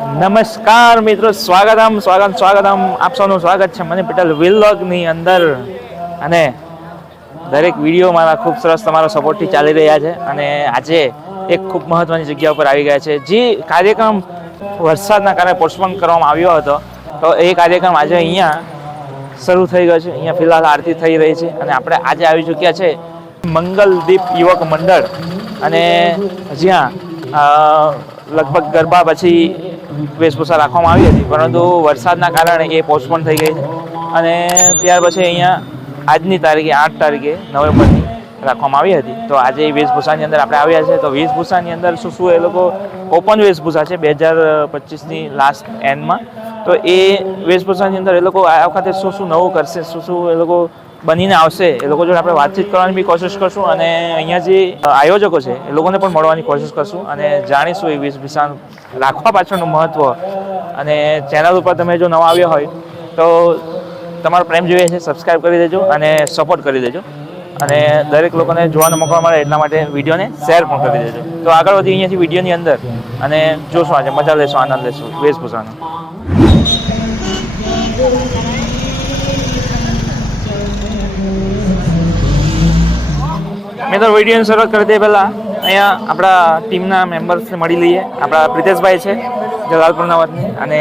નમસ્કાર મિત્રો, સ્વાગતમ આપ સૌનું સ્વાગત છે મને પટેલ વ્લોગની અંદર. અને દરેક વિડીયો મારા ખૂબ સરસ તમારો સપોર્ટથી ચાલી રહ્યા છે. અને આજે એક ખૂબ મહત્વની જગ્યા ઉપર આવી ગયા છે. જે કાર્યક્રમ વરસાદના કારણે પોસ્ટપોન કરવામાં આવ્યો હતો, તો એ કાર્યક્રમ આજે અહીંયા શરૂ થઈ ગયો છે. અહીંયા ફિલહાલ આરતી થઈ રહી છે અને આપણે આજે આવી ચૂક્યા છે મંગલદીપ યુવક મંડળ. અને જ્યાં લગભગ ગરબા પછી વેશભૂષા રાખવામાં આવી હતી, પરંતુ વરસાદના કારણે એ પોસ્ટપોન થઈ ગઈ છે. અને ત્યાર પછી અહીંયા આજની તારીખે 8 તારીખે નવેમ્બરની રાખવામાં આવી હતી. તો આજે એ વેશભૂષાની અંદર આપણે આવ્યા છે. તો વેશભૂષાની અંદર શું એ લોકો ઓપન વેશભૂષા છે 2025ની લાસ્ટ એન્ડમાં. તો એ વેશભૂષાની અંદર એ લોકો આ વખતે શું નવું કરશે, શું એ લોકો બનીને આવશે, એ લોકો જોડે આપણે વાતચીત કરવાની બી કોશિશ કરશું. અને અહીંયા જે આયોજકો છે એ લોકોને પણ મળવાની કોશિશ કરશું અને જાણીશું એ વેશભૂષા રાખવા પાછળનું મહત્વ. અને ચેનલ ઉપર તમે જો નવા આવ્યા હોય તો તમારો પ્રેમ જોઈએ છે, સબસ્ક્રાઈબ કરી દેજો અને સપોર્ટ કરી દેજો. અને દરેક લોકોને જોવાનો મોકો મળે એટલા માટે વિડીયોને શેર પણ કરી દેજો. તો આગળ વધી અહીંયાથી વિડીયોની અંદર અને જોશું, આજે મજા લેશું, આનંદ લેશું વેશભૂષાનો. મેં તો વિડીયોની શરૂઆત કરી દે પહેલાં અહીંયા આપણા ટીમના મેમ્બર્સને મળી લઈએ. આપણા પ્રિતેશભાઈ છે જલાલપુરના વતની, અને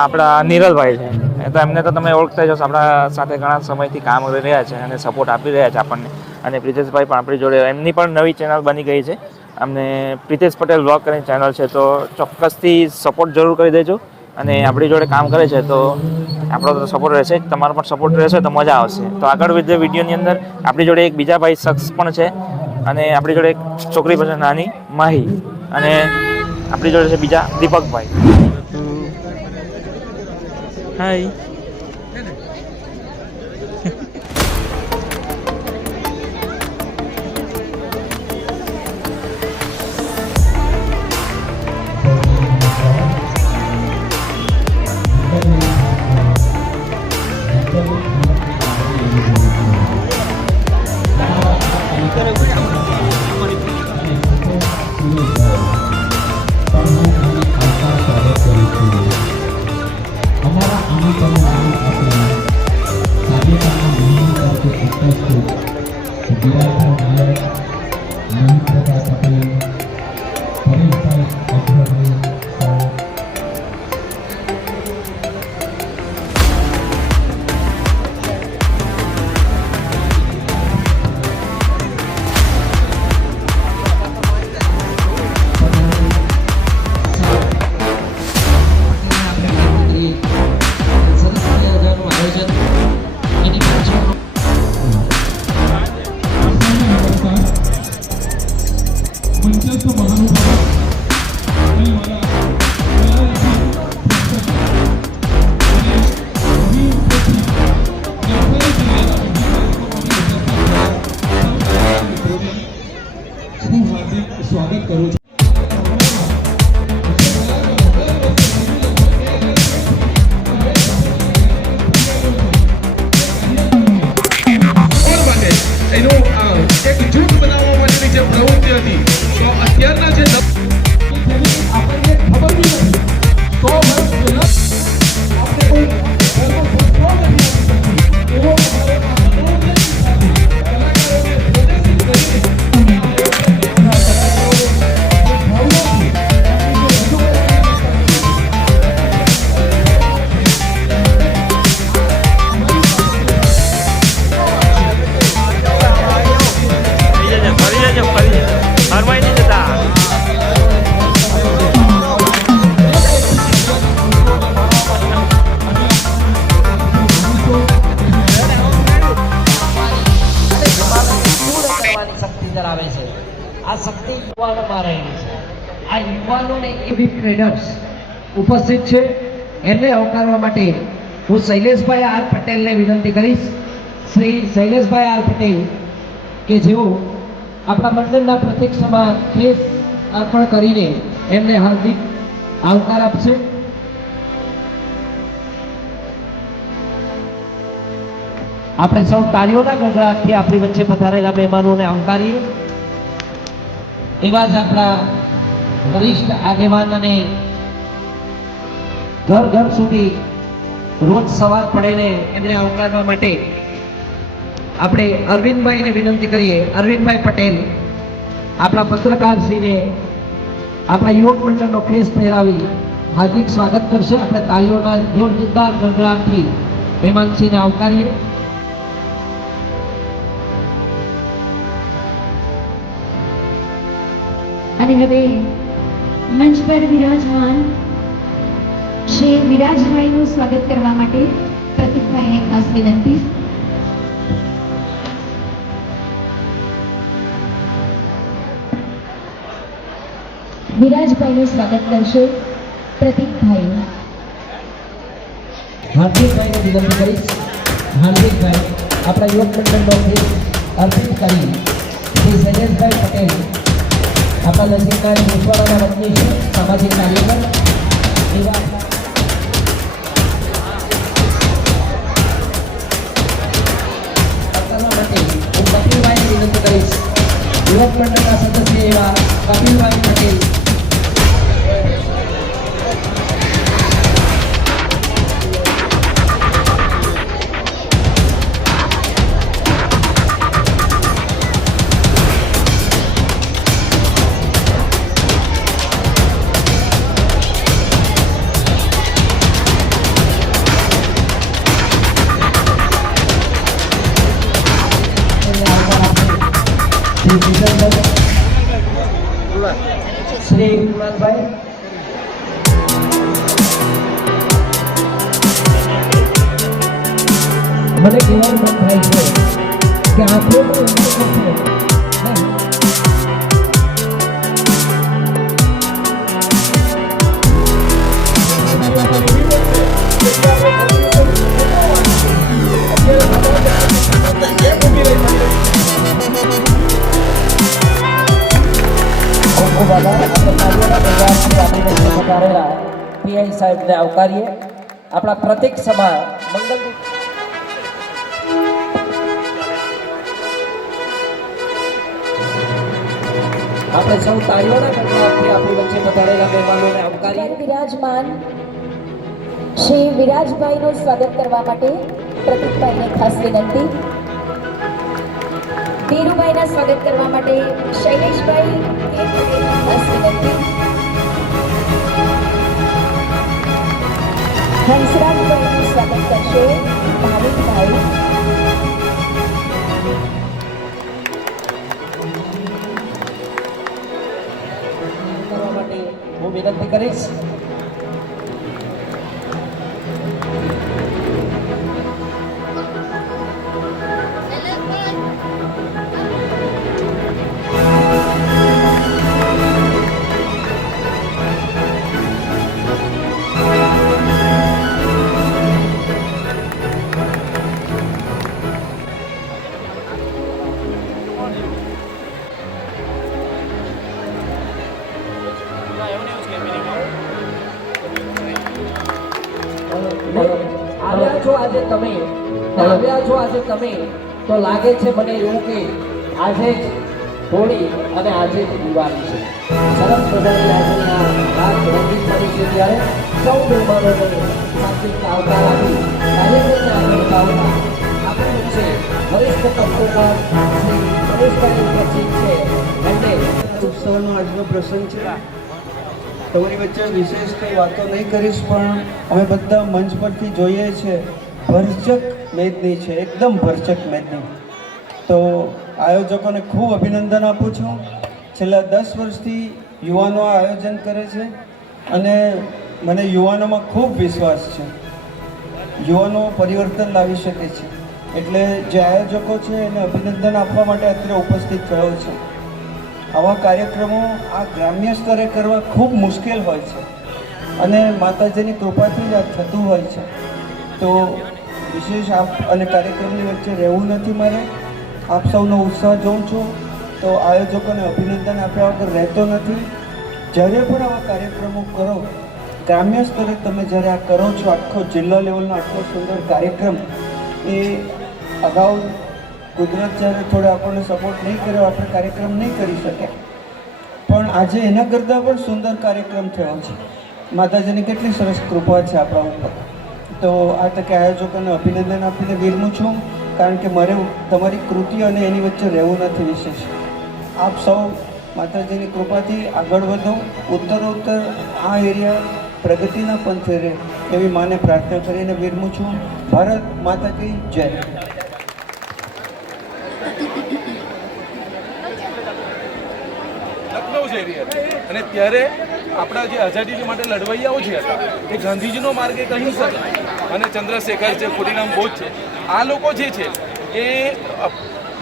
આપણા નિરલભાઈ છે. તો એમને તો તમે ઓળખતા જશો, આપણા સાથે ઘણા સમયથી કામ કરી રહ્યા છે અને સપોર્ટ આપી રહ્યા છે આપણને. અને પ્રિતેશભાઈ પણ આપણી જોડે, એમની પણ નવી ચેનલ બની ગઈ છે, અમને પ્રિતેશ પટેલ વ્લોગ કરીને ચેનલ છે. તો ચોક્કસથી સપોર્ટ જરૂર કરી દેજો. અને આપણી જોડે કામ કરે છે તો આપણો તો સપોર્ટ રહેશે જ, તમારો પણ સપોર્ટ રહેશે તો મજા આવશે. તો આગળ વિડીયો વિડીયોની અંદર આપણી જોડે એક બીજા ભાઈ શખ્સ પણ છે, અને આપણી જોડે એક છોકરી પણ છે નાની માહી, અને આપણી જોડે છે બીજા દીપકભાઈ. હાય. સ્વાગત કરું છું. એક જૂથ બનાવવા માટેની જે પ્રવૃત્તિ હતી, તો અત્યારના જે આપણને ખબર નથી, તો આપણે કોઈ ધરાવે છે. આ શક્તિ યુવાનોમાં રહેલી છે. આ યુવાનોને એવી ટ્રેડર્સ ઉપસ્થિત છે, એમને આવકારવા માટે હું શૈલેષભાઈ આર પટેલને વિનંતી કરીશ. શ્રી શૈલેષભાઈ આર પટેલ કે જેઓ આપણા મંડળના પ્રત્યેક સમા કેસ અર્પણ કરીને એમને હાર્દિક આવકાર આપશે. આપણે સૌ તાળીઓના ગણગણાટથી આપણી વચ્ચે પધારેલા મહેમાનોને આવકારીએ. એવા જ આપણા વરિષ્ઠ આગેવાન અને ઘર ઘર સુધી રોજ સવાર પડે એમને આવકારવા માટે આપણે અરવિંદભાઈને વિનંતી કરીએ. અરવિંદભાઈ પટેલ આપણા પત્રકારશ્રીને આપણા યુવક મંડળનો કેસ પહેરાવી હાર્દિક સ્વાગત કરશે. આપણે તાળીઓના જોરદાર ગણગણાટથી મહેમાનશ્રીને આવકારીએ. અને હવે મંચ પર વિરાજમાન શ્રી વિરાજભાઈનું સ્વાગત કરવા માટે પ્રતિકભાઈને ખાસ વિનંતી. વિરાજભાઈનું સ્વાગત કરશે પ્રતિકભાઈ. હાર્દિકભાઈને વિનંતી કરીશ. હાર્દિકભાઈ આપણા યુવક મંડળનો કેસ અર્પિત કરી શ્રી શૈલેષભાઈ પટેલ આપણા નજીકના જોશવાડાના વતની છે, સામાજિક કાર્યકર એવા માટે હું કપિલભાઈને વિનંતી કરીશ. યુવક મંડળના સદસ્ય એવા કપિલભાઈ પટેલ શ્રી કુણાલભાઈ મને કહેવાનું મન થાય છે કે આંખોનો ઉંદર છે પીઆઈ સાહેબને આવકારીએ. આપણા પ્રતિક સભા મંગલ આપણે સૌ તાળીઓના ગણગણાટથી આપણી વચ્ચે પધારેલા મહેમાનોને આવકારીએ. વિરાજમાન શ્રી વિરાજભાઈનું સ્વાગત કરવા માટે પ્રતિકભાઈને ખાસ વિનંતી. ધીરુભાઈના સ્વાગત કરવા માટે શૈલેષભાઈ કે પટેલને ખાસ વિનંતી. હંસરાજભાઈનું સ્વાગત કરશે ભાવિકભાઈ. કરવા માટે હું વિનંતી કરીશ. આવ્યા છો આજે તમે તો લાગે છે મને એવું કે આજે જ હોળી અને આજે જ દિવાળી છે. સરસ મજાની આજે આ રાત રંગીન પડી છે ત્યારે સૌ મહેમાનોને સાત્વિક આવકાર આપી કાર્યક્રમને આગળ વધારવા આપણી વચ્ચે વરિષ્ઠ પત્રકાર શ્રી પરેશભાઈ ઉપસ્થિત છે. એમને ઉત્સવનો આજનો પ્રસંગ છે. તમારી વચ્ચે વિશેષ કંઈ વાતો નહીં કરીશ, પણ અમે બધા મંચ પરથી જોઈએ છે ભરચક મેદની છે, એકદમ ભરચક મેદની. તો આયોજકોને ખૂબ અભિનંદન આપું છું. છેલ્લા 10 વર્ષથી યુવાનો આ આયોજન કરે છે અને મને યુવાનોમાં ખૂબ વિશ્વાસ છે. યુવાનો પરિવર્તન લાવી શકે છે, એટલે જે આયોજકો છે એને અભિનંદન આપવા માટે અત્યારે ઉપસ્થિત થયો છે. આવા કાર્યક્રમો આ ગ્રામ્ય સ્તરે કરવા ખૂબ મુશ્કેલ હોય છે અને માતાજીની કૃપાથી જ આ થતું હોય છે. તો વિશેષ આપ અને કાર્યક્રમની વચ્ચે રહેવું નથી મારે. આપ સૌનો ઉત્સાહ જોઉં છું તો આયોજકોને અભિનંદન આપ્યા વગર રહેતો નથી. જ્યારે પણ આવા કાર્યક્રમો કરો, ગ્રામ્ય સ્તરે તમે જ્યારે આ કરો છો, આખો જિલ્લા લેવલનો આટલો સુંદર કાર્યક્રમ, એ અગાઉ કુદરત જ્યારે થોડો આપણને સપોર્ટ નહીં કર્યો, આપણે કાર્યક્રમ નહીં કરી શકે, પણ આજે એના કરતાં પણ સુંદર કાર્યક્રમ થયો છે. માતાજીની કેટલી સરસ કૃપા છે આપણા ઉપર. તો આ તકે આયોજકોને અભિનંદન આપીને વિરમું છું, કારણ કે મારે તમારી કૃતિ અને એની વચ્ચે રહેવું નથી વિશેષ. આપ સૌ માતાજીની કૃપાથી આગળ વધો, ઉત્તરોત્તર આ એરિયા પ્રગતિના પંથે રહે એવી માને પ્રાર્થના કરીને વિરમું છું. ભારત માતા કી જય. લખનઉ જઈ રહ્યા હતા અને ત્યારે આપણા જે આઝાદી માટે લડવૈયાઓ જે હતા એ ગાંધીજીનો માર્ગ એક અહિંસક અને ચંદ્રશેખર છે, ખુદીરામ બોઝ છે, આ લોકો જે છે એ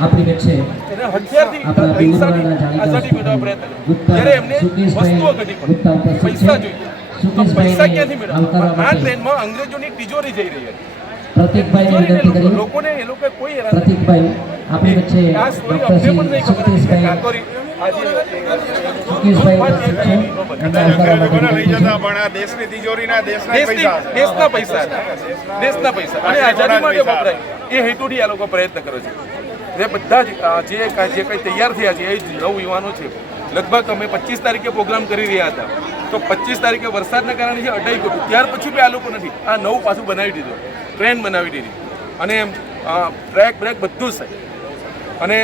આપણી વચ્ચે એને હથિયારથી અહિંસાથી આઝાદી મેળવવા પ્રયત્ન કર્યો. જ્યારે એમને વસ્તુઓ ઘટી પડી, પૈસા જોઈએ, તો પૈસા ક્યાંથી મેળવવા? આ ટ્રેનમાં અંગ્રેજોની તિજોરી જઈ રહી હતી. પ્રતિકભાઈ વિનંતી કરી. લોકોને એ લોકો કોઈ હેરાન નથી. પ્રતિકભાઈ આપણી વચ્ચે આ સ્ટોરી ડોક્ટર અમને પણ નહીં ખબર હતી કે કાતોરી આજે દેશની તિજોરીના દેશના દેશના પૈસા હતા. દેશના પૈસા અને આઝાદી માટે વપરાય એ હેતુથી આ લોકો પ્રયત્ન કરે છે. એ બધા જ જે કંઈ તૈયાર થયા છે એ નવ યુવાનો છે. લગભગ અમે 25 તારીખે પ્રોગ્રામ કરી રહ્યા હતા, તો 25 તારીખે વરસાદના કારણે જે અટાઈ ગયું, ત્યાર પછી બી આ લોકો નથી, આ નવું પાછું બનાવી દીધું, ટ્રેન બનાવી દીધી અને ટ્રેક બ્રેક બધું જ સાહેબ. અને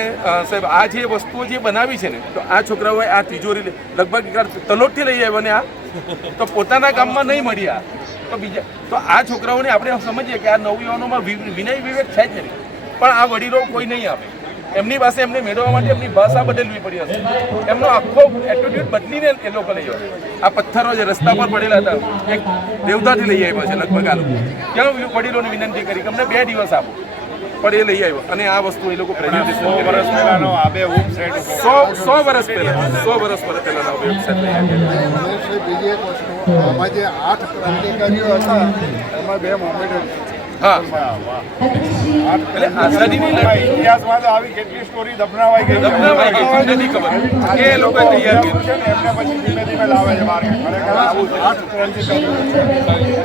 સાહેબ આ જે વસ્તુઓ જે બનાવી છે ને, તો આ છોકરાઓએ આ તિજોરી લગભગ તલોદથી લઈ આવ્યા ને આ તો પોતાના ગામમાં નહીં મળ્યા, તો બીજા તો આ છોકરાઓને આપણે સમજીએ કે આ નવયુવાનોમાં વિનય વિવેક છે જ નહીં, પણ આ વડીલો કોઈ નહીં આપે. એમની પાસે એમને મેળવવા માટે એમની ભાષા બદલવી પડી હશે, એમનો આખો એટીટ્યુડ બદલીને એ લોકો લઈ આવ્યા. આ પથ્થરો જે રસ્તા પર પડેલા હતા એક દેવતાથી લઈ આવ્યા છે લગભગ આ લોકો. ત્યાં વડીલોને વિનંતી કરી કે અમને 2 દિવસ આપો, પણ એ લઈ આવ્યો અને આ વસ્તુ એ લોકો પ્રેઝન્ટેશન 100 વર્ષ પહેલાનો આબેહૂબ સેટ 100 વર્ષ પહેલાનો આબેહૂબ સેટ લઈ આવ્યો. બીજી એક વસ્તુ, આમાં જે 8 ક્રાંતિકારીઓ હતા એમાં 2 મોમેડલ. હા, એટલે આઝાદીની લડાઈ ઇતિહાસમાં તો આવી કેટલી સ્ટોરી દફનાવાઈ ગઈ નથી ખબર એ લોકોએ તૈયાર કર્યું છે ને, એમને પછી ધીમે ધીમે લાવે છે બહાર. ખરેખર આવું 8 ક્રાંતિકારીઓ.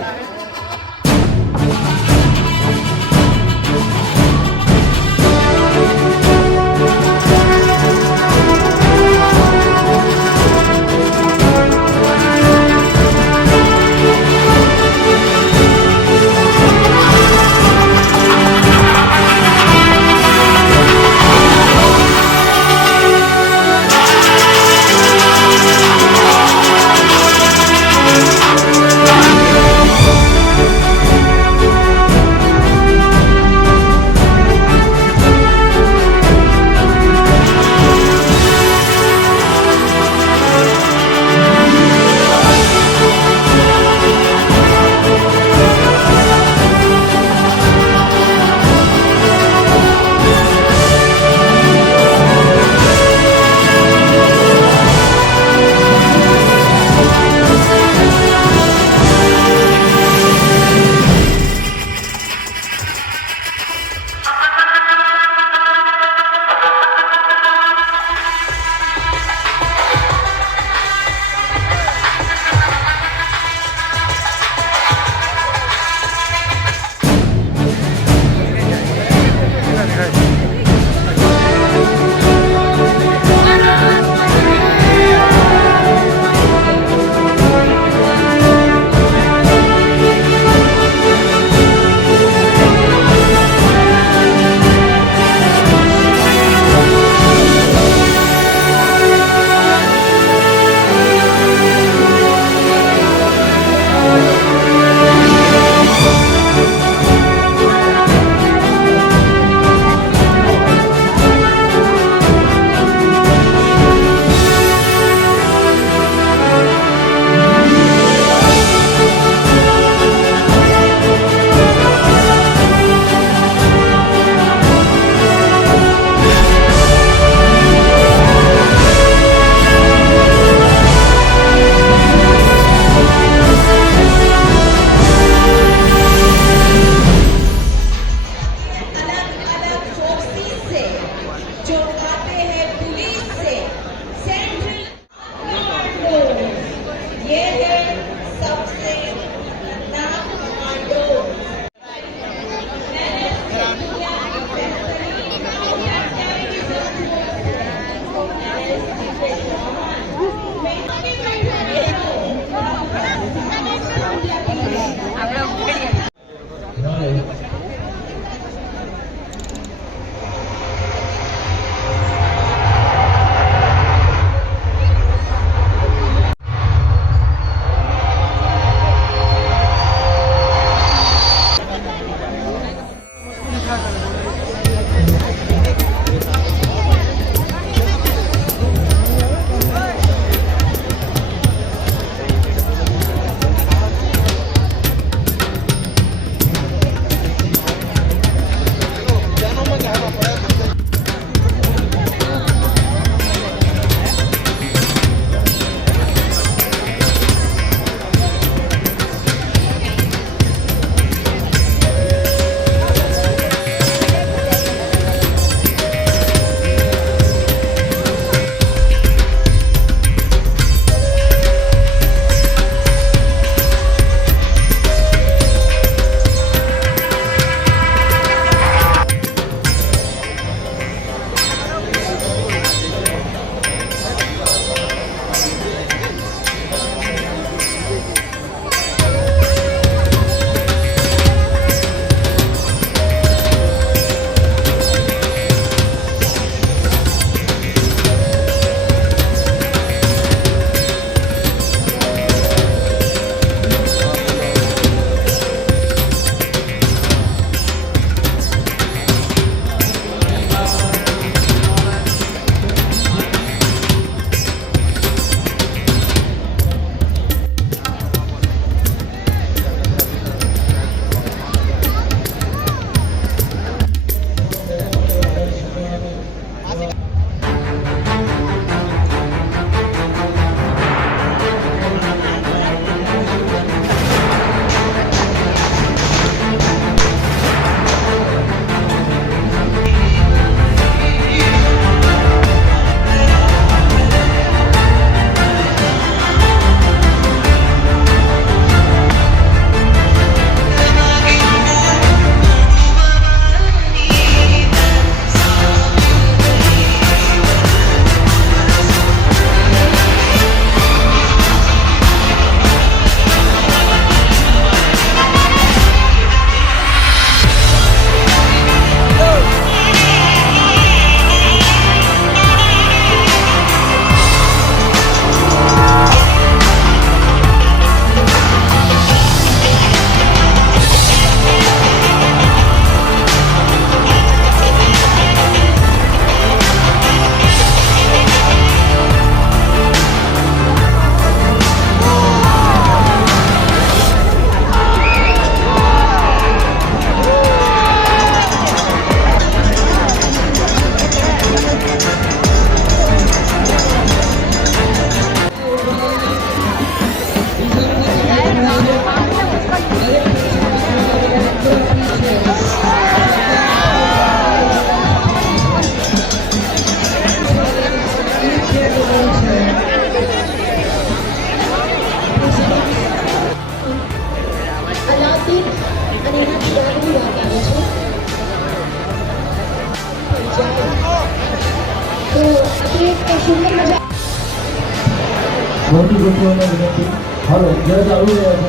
મોટી ગોઠવણો વિનંતી. હાલો જરા ચાલુ રહ્યા છે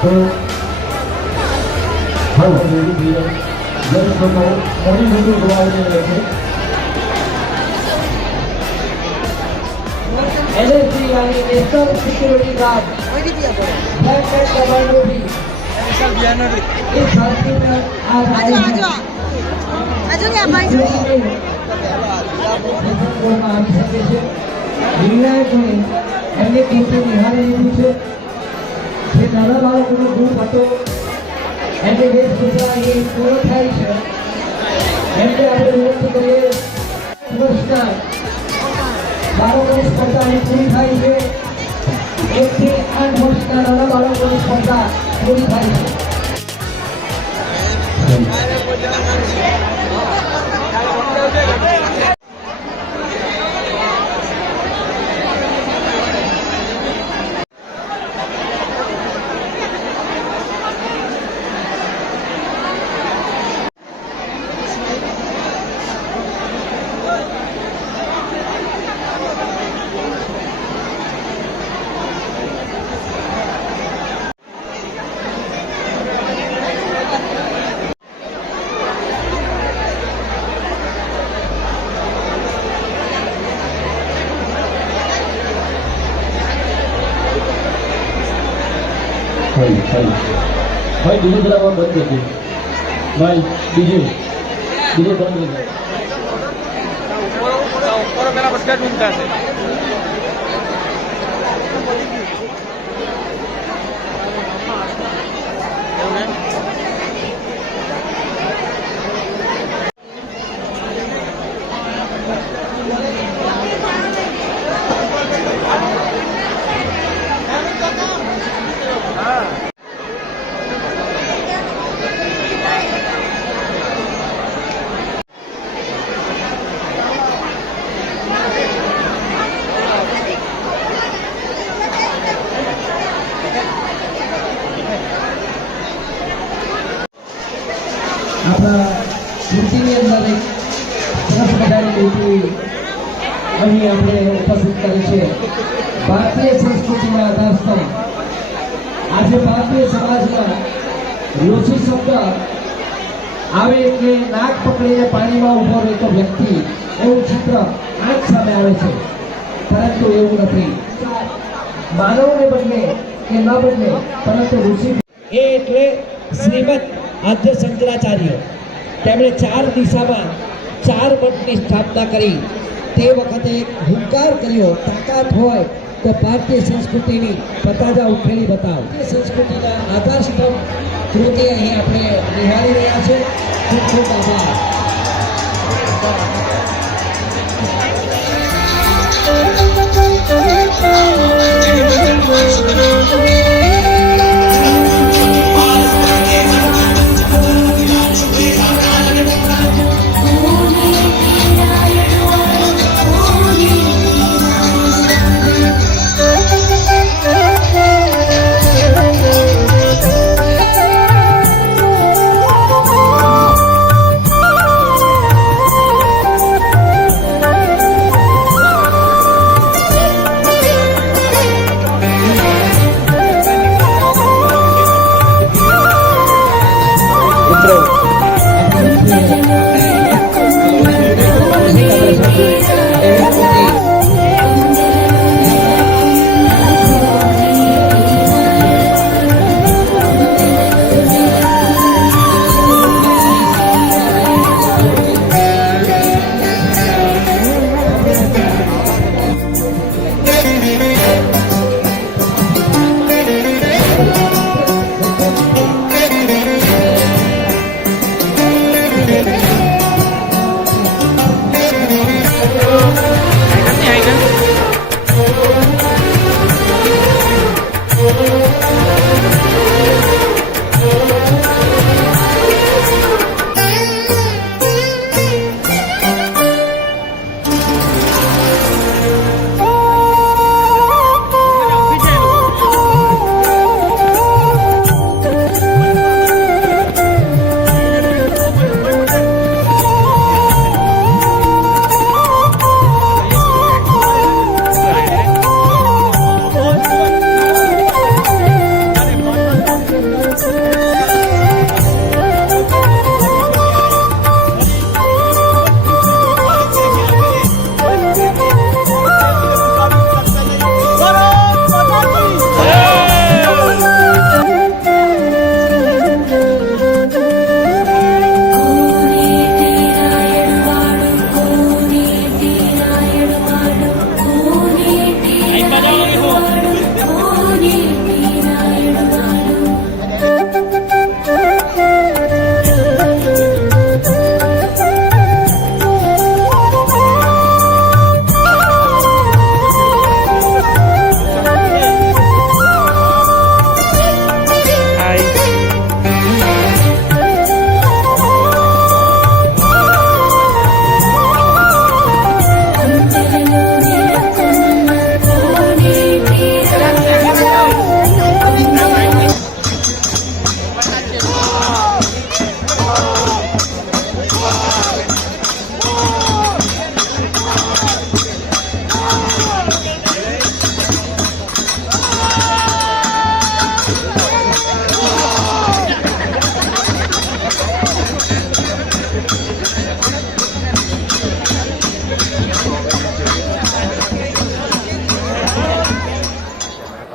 તો હાલો રેડી થઈ જાય. જરા લોકો મોટી ગોઠવણ જોવા આવી રહ્યા છે. એલએસડી यानी national security guard black belt commando भी इस भर्ती में आज आए हैं. આવી શકે છે. નિર્ણાયકોએ એમને પોતે નિહાળી લીધું છે. જે નાના બાળકોનો ગ્રુપ હતો એમને વેશભૂષા એ પૂરો થાય છે. એમને આપણે વિનંતી કરીએ વર્ષના બાળકોની સ્પર્ધા અહીં પૂરી થાય છે. 1 થી 8 વર્ષના નાના બાળકોની સ્પર્ધા પૂરી થાય છે. ભાઈ બીજું જરા બંધ કરી દે ભાઈ બીજું બંધ કરી દે પેલા બધા ઊંચા છે આપણા મૂર્તિની અંદર એક સરસ મજાની મૂર્તિ અહીં આપણે ઉપસ્થિત કરી છે ભારતીય સંસ્કૃતિના આધારસ્તંભ આજે ભારતીય સમાજમાં ઋષિ શબ્દ આવે એટલે નાક પકડીને પાણીમાં ઊભો રહેતો વ્યક્તિ એવું ચિત્ર આંખ સામે આવે છે પરંતુ એવું નથી માનવને બદલે કે ન બદલે પરંતુ ઋષિ એ એટલે શ્રીમદ આદ્ય શંકરાચાર્ય તેમણે 4 દિશામાં 4 મઠની સ્થાપના કરી તે વખતે એક હુંકાર કર્યો તાકાત હોય તો ભારતીય સંસ્કૃતિની પતાજા ઉખેડી બતાવ સંસ્કૃતિના આધારસ્તંભ કૃતિ અહીં આપણે નિહાળી રહ્યા છે ખૂબ ખૂબ આભાર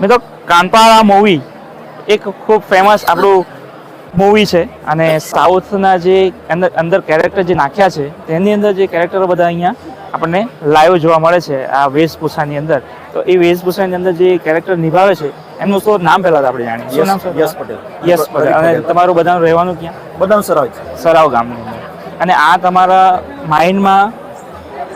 મિત્રો કાંતારા મૂવી એક ખૂબ ફેમસ આપણું મૂવી છે અને સાઉથના જે અંદર કેરેક્ટર જે નાખ્યા છે તેની અંદર જે કેરેક્ટરો બધા અહીંયા આપણને લાઈવ જોવા મળે છે આ વેશભૂષાની અંદર. તો એ વેશભૂષાની અંદર જે કેરેક્ટર નિભાવે છે એમનું તો નામ પહેલા આપણે જાણીએ. શું નામ છે? યશ પટેલ. યશ પટેલ. અને તમારું બધાનું રહેવાનું ક્યાં? બધાનું સરાવ છે. સરાવ ગામની અંદર. અને આ તમારા માઇન્ડમાં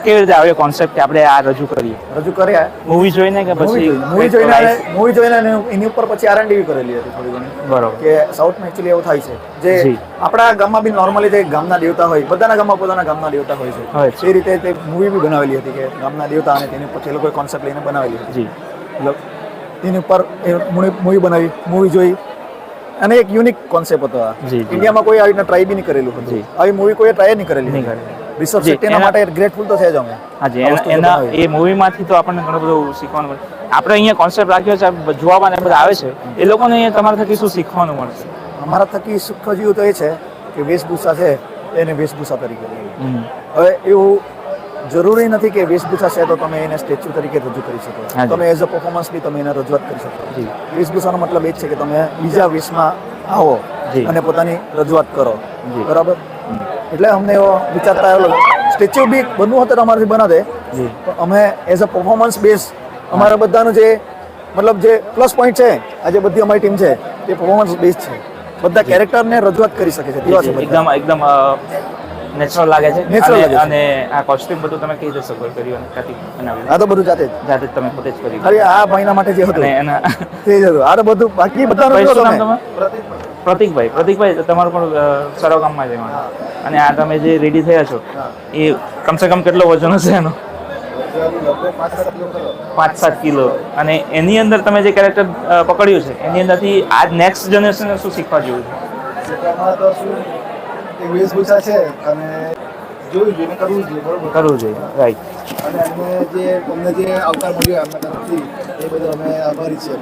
કેવી રીતે આવ્યો કોન્સેપ્ટ કે આપણે આ રજૂ કરીએ? રજૂ કર્યા મૂવી જોઈને કે પછી મૂવી જોઈને અને એની ઉપર પછી R&D કરેલી હતી થોડી ઘણી. બરોબર. કે સાઉથમાં એકચ્યુઅલી એવું થાય છે જે જી. આપણા ગામમાં બી નોર્મલી જે ગામના દેવતા હોય, બધાના ગામમાં પોતાના ગામના દેવતા હોય હોય છે. છે. એ રીતે તે મૂવી બી બનાવેલી હતી કે ગામના દેવતા અને તેની પછી એ લોકોએ કોન્સેપ્ટ લઈને બનાવેલી હતી. જી. મતલબ તેની ઉપર એ મૂવી બનાવી, મૂવી જોઈ અને એક યુનિક કોન્સેપ્ટ હતો આ. જી, જી. ઇન્ડિયામાં કોઈ આવી રીતના ટ્રાય બી નહીં કરેલું હતું. જી. આવી મૂવી કોઈએ ટ્રાય નહીં કરેલી. નહીં કરેલી. રિષભ જી, શેટ્ટીના એના- માટે ગ્રેટફુલ તો છે જ અમે. હાજી. આ વસ્તુ એના બનાવી. એ મૂવીમાંથી તો આપણને ઘણું બધું શીખવાનું મળે. આપણે અહીંયા કોન્સેપ્ટ રાખ્યો છે જોવામાં ને બધા આવે છે એ લોકોને અહીંયા તમારા થકી શું શીખવાનું મળશે? અમારા થકી સુખ જેવું તો એ છે કે વેશભૂષા છે એને વેશભૂષા તરીકે લઈએ. હમ. હવે એવું જરૂરી નથી કે વેશભૂષા છે તો તમે એને સ્ટેચ્યુ તરીકે રજૂ કરી શકો. હાજી. તમે એઝ અ પરફોર્મન્સ બી તમે એને રજૂઆત કરી શકો. જી. વેશભૂષાનો મતલબ એ જ છે કે તમે બીજા વેશમાં આવો જી. અને પોતાની રજૂઆત કરો. જી. બરાબર. એટલે અમને એવો વિચારતા આવેલો સ્ટેચ્યુ બી બનવું હતું તો અમારાથી બનાવે, જી. પણ અમે એઝ અ પરફોર્મન્સ બેઝ અમારા બધાનું જે મતલબ જે પ્લસ પોઈન્ટ છે આજે બધી અમારી ટીમ છે તે પરફોર્મન્સ બેઝ છે. બધા કેરેક્ટરને રજૂઆત કરી શકે છે તેવા છે બધા. એકદમ નેચરલ લાગે છે. Natural લાગે છે. અને આ કોસ્ટ્યુમ બધું તમે કઈ રીતે સગવડ કર્યું અને ક્યાંથી બનાવ્યું? આ તો બધું જાતે જ. જાતે જ તમે પોતે જ કર્યું? ખાલી આ ભાઈના માટે જે હતું અને એના તે જ હતું. આ તો બધું બાકી બધાનું ભાઈ, જો શું નામ તમે. તમારું? પ્રતિકભાઈ, તમારું પણ સરાવ ગામમાં જ રહેવાનું. અને આ તમે જે રેડી થયા છો એ કમસે કમ કેટલો વજન હશે એનો? 5-7 કિલો. અને એની અંદર તમે જે કેરેક્ટર પકડ્યું છે એની અંદરથી આજ નેક્સ્ટ જનરેશનને શું શીખવા જેવું છે? એમાં તો શું એક વેશભૂષા છે અને જોયું જોઈને કરવું જોઈએ. બરોબર. કરવું જોઈએ. રાઈટ. અને અમને જે આવકાર મળ્યો એમના તરફથી એ બદલ અમે આભારી છીએ.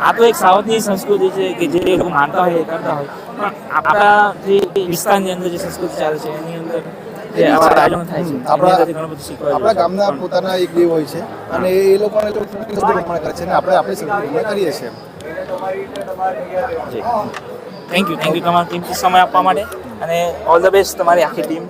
આ તો એક સાઉથની સંસ્કૃતિ છે કે જે લોકો માનતા હોય એ કરતા હોય, પણ આપણા જે વિસ્તારની અંદર જે સંસ્કૃતિ ચાલે છે એની અંદર જે આવા આયોજનો થાય છે એની અંદરથી ઘણું બધું શીખવા આપણા જેવું છે. ગામના પોતાના એક દેવ હોય છે અને એ લોકોને તો સંસ્કૃતિ પ્રમાણે કરે છે અને આપણે આપણી સંસ્કૃતિ પ્રમાણે કરીએ છીએ. જી. થેન્ક યુ તમારો કિંમતી સમય આપવા માટે અને ઓલ ધ બેસ્ટ તમારી આખી team.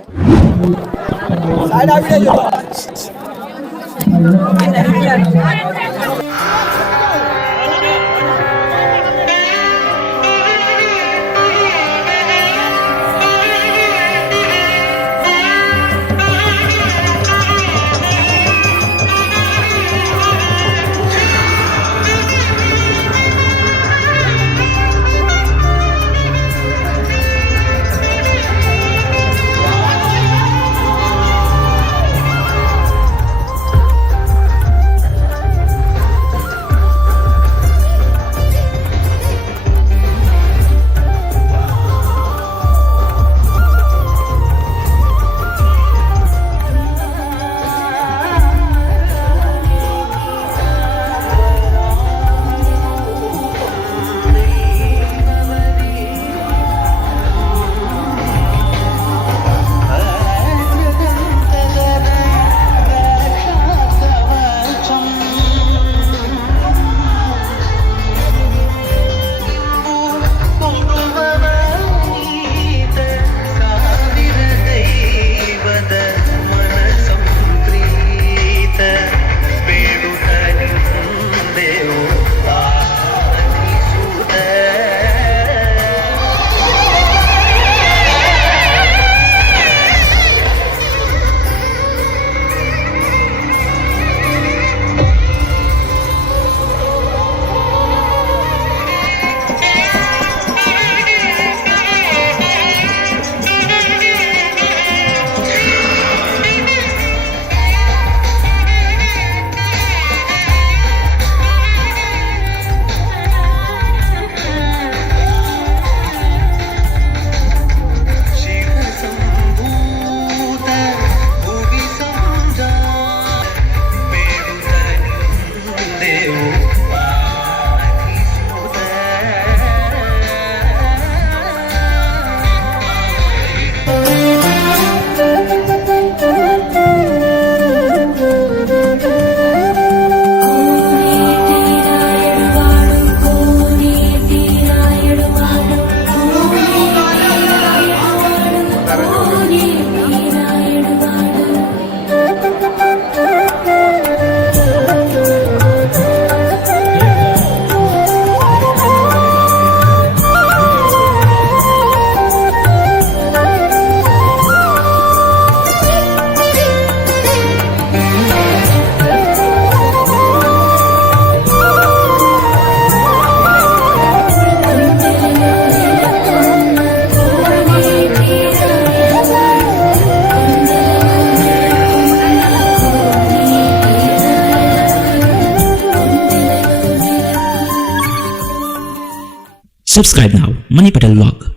Subscribe now, Money Patel Vlog.